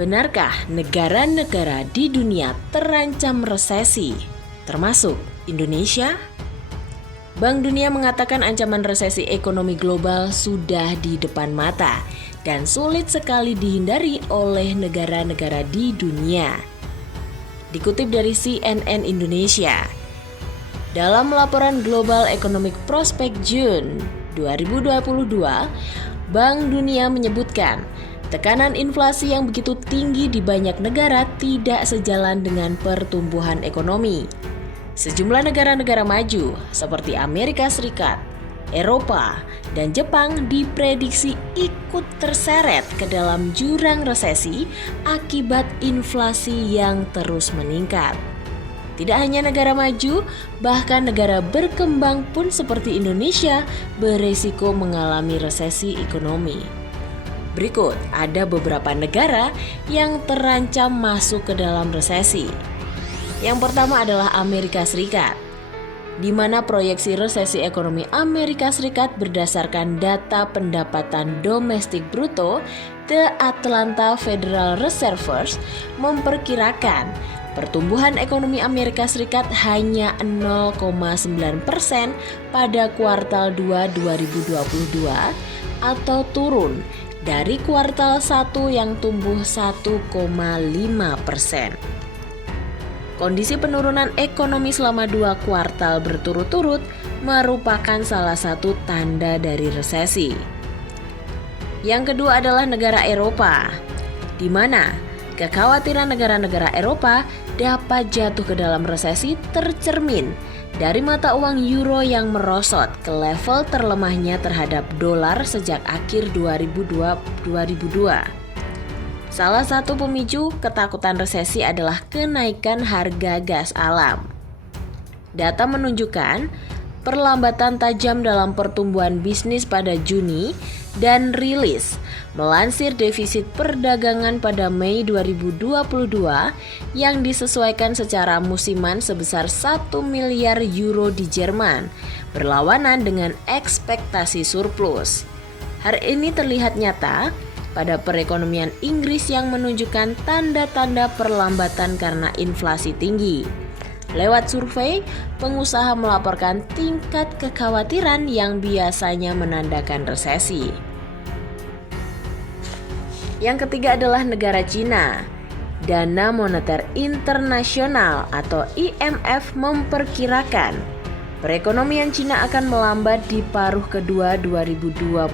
Benarkah negara-negara di dunia terancam resesi, termasuk Indonesia? Bank Dunia mengatakan ancaman resesi ekonomi global sudah di depan mata dan sulit sekali dihindari oleh negara-negara di dunia. Dikutip dari CNN Indonesia, dalam laporan Global Economic Prospect June 2022, Bank Dunia menyebutkan tekanan inflasi yang begitu tinggi di banyak negara tidak sejalan dengan pertumbuhan ekonomi. Sejumlah negara-negara maju seperti Amerika Serikat, Eropa, dan Jepang diprediksi ikut terseret ke dalam jurang resesi akibat inflasi yang terus meningkat. Tidak hanya negara maju, bahkan negara berkembang pun seperti Indonesia beresiko mengalami resesi ekonomi. Berikut ada beberapa negara yang terancam masuk ke dalam resesi. Yang pertama adalah Amerika Serikat, di mana proyeksi resesi ekonomi Amerika Serikat berdasarkan data pendapatan domestik bruto The Atlanta Federal Reserve memperkirakan pertumbuhan ekonomi Amerika Serikat hanya 0,9% pada kuartal 2 2022 atau turun dari kuartal 1 yang tumbuh 1,5%. Kondisi penurunan ekonomi selama 2 kuartal berturut-turut merupakan salah satu tanda dari resesi. Yang kedua adalah negara Eropa, di mana kekhawatiran negara-negara Eropa dapat jatuh ke dalam resesi tercermin dari mata uang euro yang merosot ke level terlemahnya terhadap dolar sejak akhir 2002. Salah satu pemicu ketakutan resesi adalah kenaikan harga gas alam. Data menunjukkan perlambatan tajam dalam pertumbuhan bisnis pada Juni dan rilis melansir defisit perdagangan pada Mei 2022 yang disesuaikan secara musiman sebesar 1 miliar euro di Jerman, berlawanan dengan ekspektasi surplus. Hal ini terlihat nyata pada perekonomian Inggris yang menunjukkan tanda-tanda perlambatan karena inflasi tinggi. Lewat survei, pengusaha melaporkan tingkat kekhawatiran yang biasanya menandakan resesi. Yang ketiga adalah negara Cina. Dana Moneter Internasional atau IMF memperkirakan perekonomian Cina akan melambat di paruh kedua 2022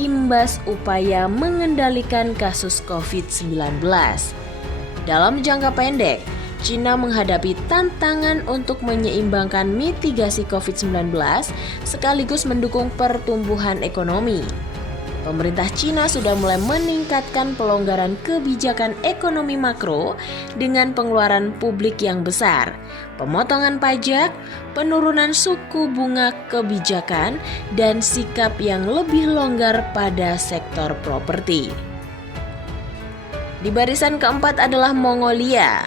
imbas upaya mengendalikan kasus COVID-19. Dalam jangka pendek, Cina menghadapi tantangan untuk menyeimbangkan mitigasi COVID-19 sekaligus mendukung pertumbuhan ekonomi. Pemerintah Cina sudah mulai meningkatkan pelonggaran kebijakan ekonomi makro dengan pengeluaran publik yang besar, pemotongan pajak, penurunan suku bunga kebijakan, dan sikap yang lebih longgar pada sektor properti. Di barisan keempat adalah Mongolia.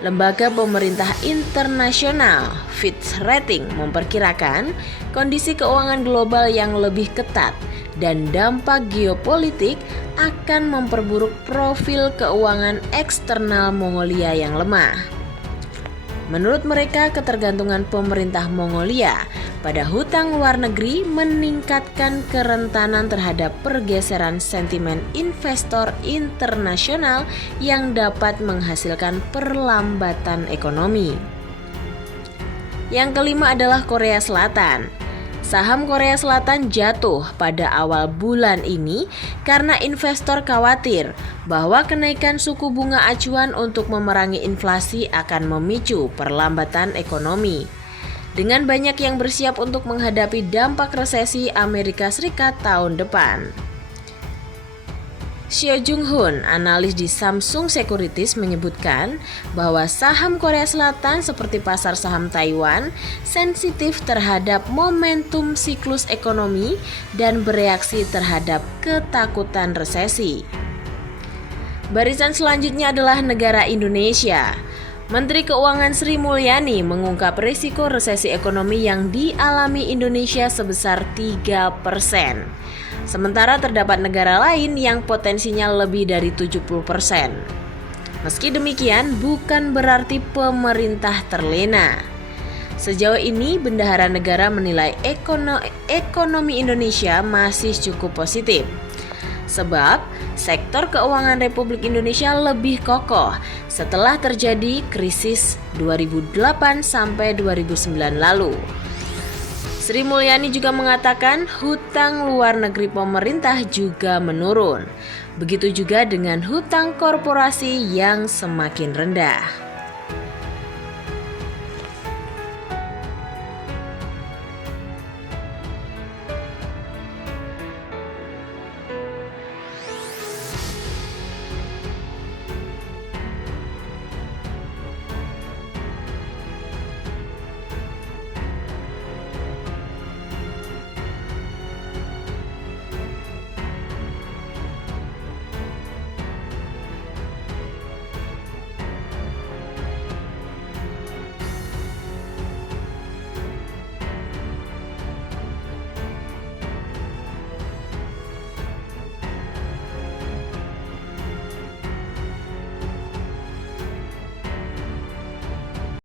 Lembaga pemerintah internasional Fitch Ratings memperkirakan kondisi keuangan global yang lebih ketat dan dampak geopolitik akan memperburuk profil keuangan eksternal Mongolia yang lemah. Menurut mereka, ketergantungan pemerintah Mongolia pada hutang luar negeri meningkatkan kerentanan terhadap pergeseran sentimen investor internasional yang dapat menghasilkan perlambatan ekonomi. Yang kelima adalah Korea Selatan. Saham Korea Selatan jatuh pada awal bulan ini karena investor khawatir bahwa kenaikan suku bunga acuan untuk memerangi inflasi akan memicu perlambatan ekonomi. Dengan banyak yang bersiap untuk menghadapi dampak resesi Amerika Serikat tahun depan. Seo Jung-hoon, analis di Samsung Securities, menyebutkan bahwa saham Korea Selatan seperti pasar saham Taiwan sensitif terhadap momentum siklus ekonomi dan bereaksi terhadap ketakutan resesi. Barisan selanjutnya adalah negara Indonesia. Menteri Keuangan Sri Mulyani mengungkap risiko resesi ekonomi yang dialami Indonesia sebesar 3%. Sementara terdapat negara lain yang potensinya lebih dari 70%. Meski demikian, bukan berarti pemerintah terlena. Sejauh ini, Bendahara Negara menilai ekonomi Indonesia masih cukup positif. Sebab, sektor keuangan Republik Indonesia lebih kokoh setelah terjadi krisis 2008 sampai 2009 lalu. Sri Mulyani juga mengatakan hutang luar negeri pemerintah juga menurun. Begitu juga dengan hutang korporasi yang semakin rendah.